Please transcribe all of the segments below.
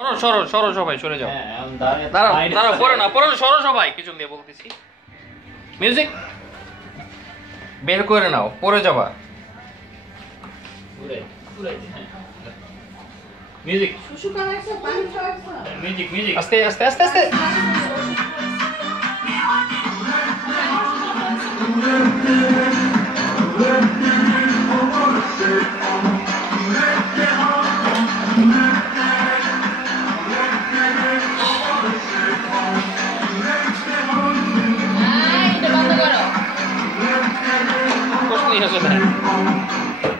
সরো সরো সরো সবাই সরে যাও। দাঁড়াও দাঁড়াও, পড়ে না পড়ে, সরো সবাই, কিছু দিয়ে বলতেছি। মিউজিক বের করে নাও, পড়ে যাবা। মিউজিক মিউজিক মিউজিক, আস্তে আস্তে আস্তে আস্তে।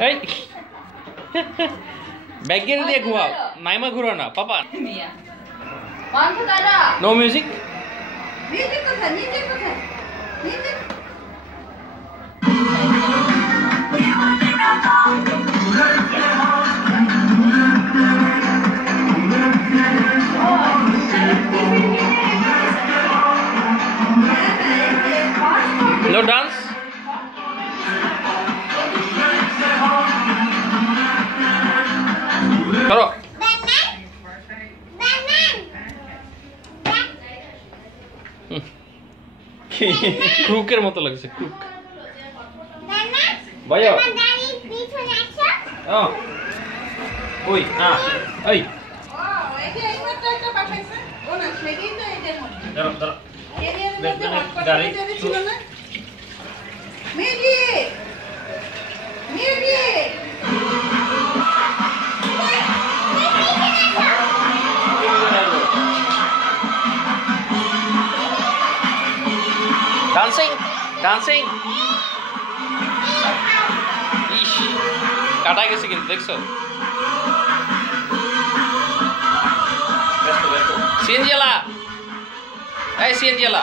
এই ব্যাগ গেড়ে দিয়ে ঘুমাও, নাইমা ঘুরো না পাপা। No music. মিউজিক কোথায়? মিউজিক কোথায়? Music no dance. করো। ক্রুকের মতো লাগছে, ক্রুক। ভাইয়া ওই হ্যাঁ ওই ডান্সিং ডান্সিং। ইস, কাটা গেছে কিন্তু, দেখছো? সিএনজিলা, এই সিএনজিলা।